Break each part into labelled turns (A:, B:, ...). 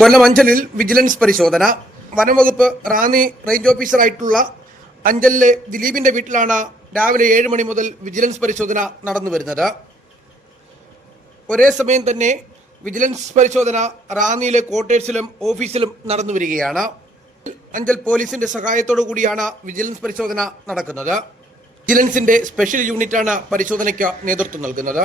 A: കൊല്ലം അഞ്ചലിൽ vigilance പരിശോധന. വനംവകുപ്പ് Ranni range ഓഫീസറായിട്ടുള്ള അഞ്ചലിലെ ദിലീപിന്റെ വീട്ടിലാണ് രാവിലെ ഏഴ് മണി മുതൽ വിജിലൻസ് പരിശോധന നടന്നു വരുന്നത്. ഒരേ സമയം തന്നെ വിജിലൻസ് പരിശോധന റാന്നിയിലെ ക്വാർട്ടേഴ്സിലും ഓഫീസിലും നടന്നു വരികയാണ്. അഞ്ചൽ പോലീസിന്റെ സഹായത്തോടു കൂടിയാണ് വിജിലൻസ് പരിശോധന നടക്കുന്നത്. വിജിലൻസിന്റെ സ്പെഷ്യൽ യൂണിറ്റാണ് പരിശോധനയ്ക്ക് നേതൃത്വം നൽകുന്നത്.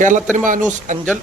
A: കേരളത്തിന് മാനൂസ് അഞ്ചൽ.